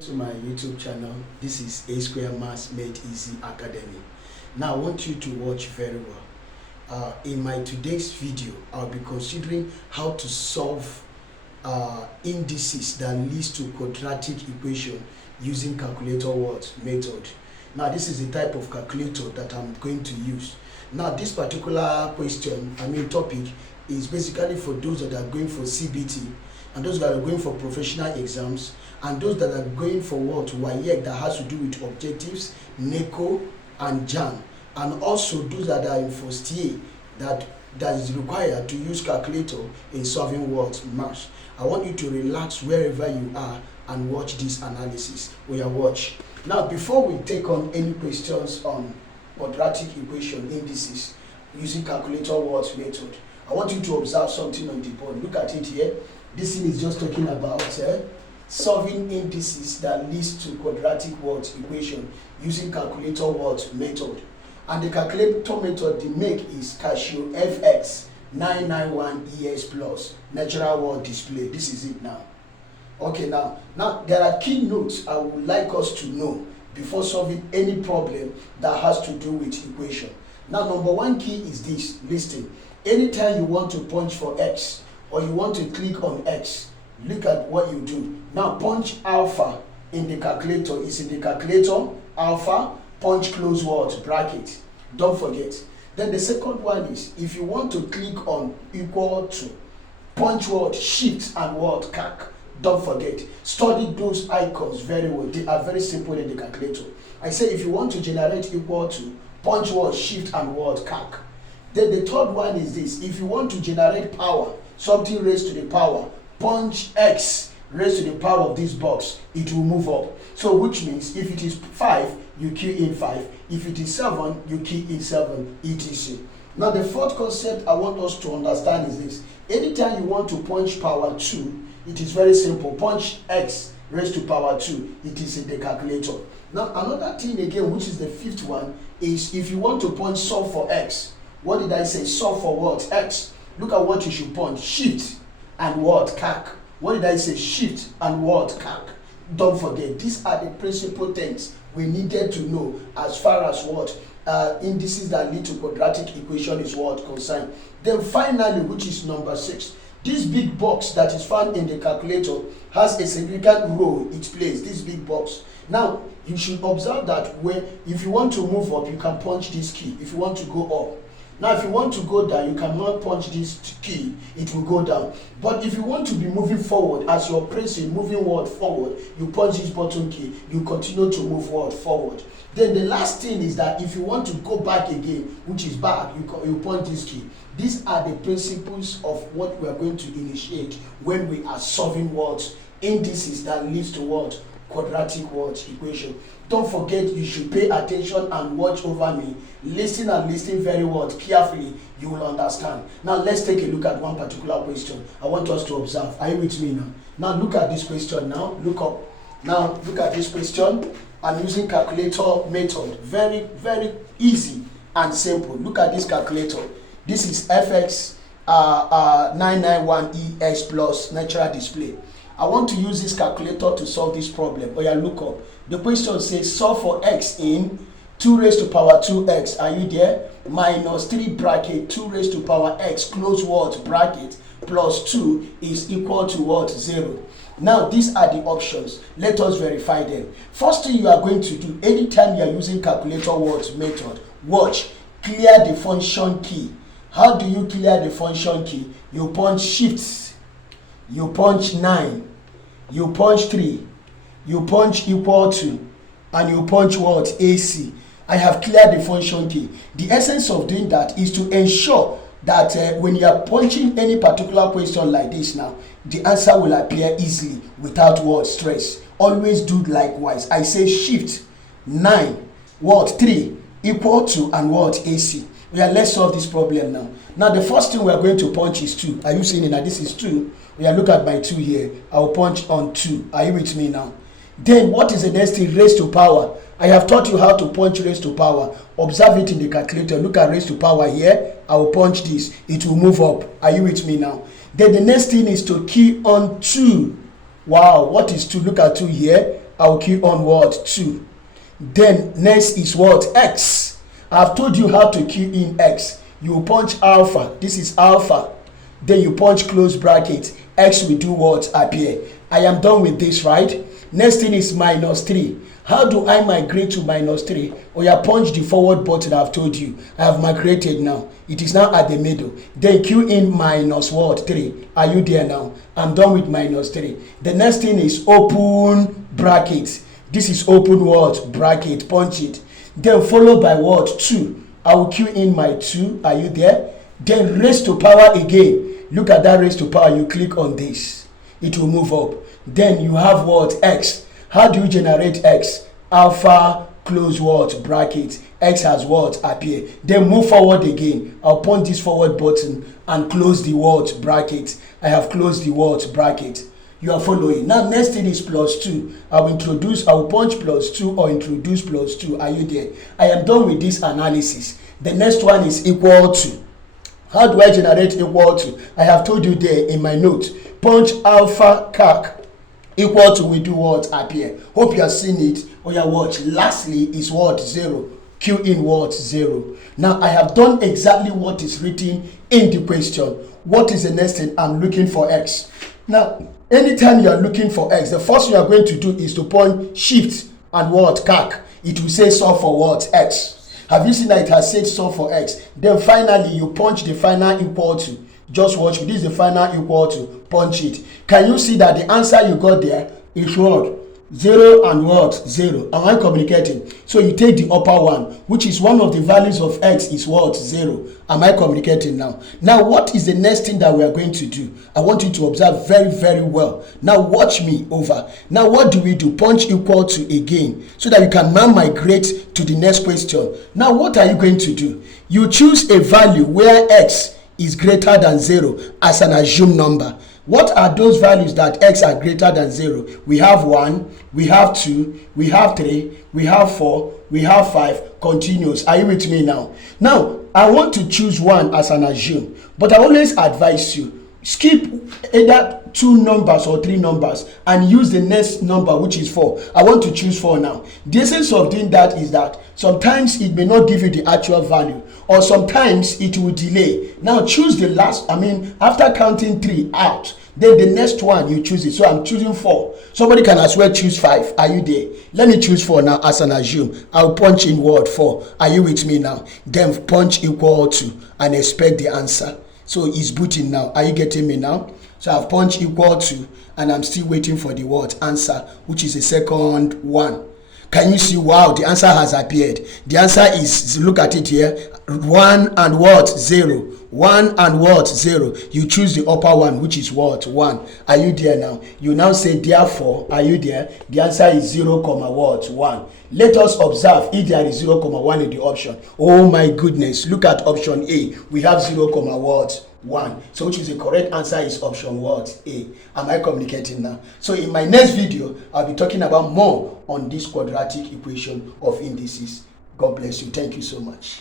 To my YouTube channel. This is A Square Maths Made Easy Academy. Now I want you to watch very well. In my today's video, I'll be considering how to solve indices that leads to quadratic equation using calculator method. Now this is the type of calculator that I'm going to use. Now this particular topic is basically for those that are going for CBT, and those that are going for professional exams, and those that are going for WAEC, that has to do with objectives, NECO and JAM, and also those that are in first year that is required to use calculator in solving math. I want you to relax wherever you are and watch this analysis. Watch. Now before we take on any questions on quadratic equation indices using calculator method, I want you to observe something on the board. Look at it here. This thing is just talking about solving indices that leads to quadratic equation using calculator method. And the calculator method they make is Casio FX 991 ES plus natural word display. This is it now. Okay, now there are key notes I would like us to know before solving any problem that has to do with equation. Now number one key is this. Listen, anytime you want to punch for X or you want to click on X, look at what you do. Now punch alpha in the calculator. Is in the calculator alpha, punch close bracket. Don't forget. Then the second one is, if you want to click on equal to, punch shift and calc. Don't forget. Study those icons very well. They are very simple in the calculator. I say if you want to generate equal to, punch shift and calc. Then the third one is this. If you want to generate power, something raised to the power, punch X raised to the power of this box, it will move up. So which means if it is 5, you key in 5. If it is 7, you key in 7, etc. Now the fourth concept I want us to understand is this. Anytime you want to punch power 2, it is very simple. Punch X raised to power 2, it is in the calculator. Now another thing again, which is the fifth one, is if you want to punch solve for X. What did I say? Solve for X. Look at what you should punch. Shift and calc. What did I say? Shift and calc. Don't forget, these are the principal things we needed to know as far as indices that lead to quadratic equation is concerned. Then finally, which is number 6, this big box that is found in the calculator has a significant role it plays. This big box. Now you should observe that if you want to move up, you can punch this key. If you want to go up. Now if you want to go down, you cannot punch this key, it will go down. But if you want to be moving forward, as you're pressing moving forward, you punch this button key, you continue to move forward. Then the last thing is that if you want to go back again, which is back, you punch this key. These are the principles of what we are going to initiate when we are solving indices that leads to quadratic equation. Don't forget, you should pay attention and watch over me. Listen and listen very carefully. You will understand. Now let's take a look at one particular question. I want us to observe. Are you with me now? Now look at this question now. Look up. Now look at this question. I'm using calculator method. Very, very easy and simple. Look at this calculator. This is FX 991 ES plus natural display. I want to use this calculator to solve this problem. Look up. The question says solve for X in 2 raised to power 2x. Are you there? Minus 3 bracket 2 raised to power x close bracket plus 2 is equal to 0. Now these are the options. Let us verify them. First thing you are going to do anytime you are using calculator method, watch, clear the function key. How do you clear the function key? You punch shift, you punch 9, you punch 3, you punch equal to, and you punch AC. I have cleared the function key. The essence of doing that is to ensure that when you are punching any particular question like this now, the answer will appear easily without stress. Always do likewise. I say shift 9 3 equal to and AC. Let's solve this problem now. Now the first thing we are going to punch is 2. Are you seeing it now? This is 2. Look at my 2 here. I will punch on 2. Are you with me now? Then what is the next thing? Raised to power. I have taught you how to punch raised to power. Observe it in the calculator. Look at raised to power here. I will punch this. It will move up. Are you with me now? Then the next thing is to key on 2. Wow, what is 2? Look at 2 here. I'll key on what? 2. Then next is what? X. I've told you how to key in X. You punch alpha. This is alpha. Then you punch close bracket. X will do what? Appear. I am done with this, right? Next thing is -3. How do I migrate to -3? Or you punch the forward button I've told you. I have migrated now. It is now at the middle. Then Q in -3. Are you there now? I'm done with -3. The next thing is open bracket. This is open what? Bracket. Punch it. Then followed by what? 2. I will Q in my 2. Are you there? Then raise to power again. Look at that raise to power. You click on this. It will move up. Then you have what? X. How do you generate X? Alpha close what? Bracket. X has what? Appear. Then move forward again. I'll punch this forward button and close the what? Bracket. I have closed the what? Bracket. You are following. Now next thing is +2. I will punch +2 or introduce +2. Are you there? I am done with this analysis. The next one is equal to. How do I generate equal to? I have told you there in my note. Punch alpha calc. Equal to we do what? Appear. Hope you have seen it. Oh yeah, watch. Lastly is what? 0. Q in what? 0. Now I have done exactly what is written in the question. What is the next thing? I'm looking for X. Now, anytime you are looking for X, the first thing you are going to do is to punch shift and what? Calc. It will say solve for what? X. Have you seen that it has said solve for X? Then finally you punch the final equal to. Just watch. This is the final equal to. Punch it. Can you see that the answer you got there is what? 0 and what? 0. Am I communicating? So you take the upper one, which is one of the values of X is what? 0. Am I communicating now? Now what is the next thing that we are going to do? I want you to observe very, very well. Now watch me over. Now what do we do? Punch equal to again so that you can now migrate to the next question. Now what are you going to do? You choose a value where X is greater than 0 as an assumed number. What are those values that X are greater than 0? We have 1, we have 2, we have 3, we have 4, we have 5, continuous. Are you with me now? Now, I want to choose 1 as an assume, but I always advise you, skip either 2 numbers or 3 numbers and use the next number, which is 4. I want to choose 4 now. The essence of doing that is that sometimes it may not give you the actual value, or sometimes it will delay. Now choose the last, after counting 3 out, then the next one you choose it. So I'm choosing 4. Somebody can as well choose 5. Are you there? Let me choose 4 now as an assume. I'll punch in word 4. Are you with me now? Then punch equal to and expect the answer. So it's booting now. Are you getting me now? So I've punched equal to and I'm still waiting for the word answer, which is the second one. Can you see? Wow, the answer has appeared. The answer is, look at it here, 1 and what? 0. 1 and what? 0. You choose the upper one, which is what? 1. Are you there now? You now say therefore, are you there? The answer is 0, what? 1. Let us observe if there is 0, 1 in the option. Oh my goodness, look at option A. We have 0, what? 1. So which is the correct answer is option what? A. Am I communicating now? So in my next video, I'll be talking about more on this quadratic equation of indices. God bless you. Thank you so much.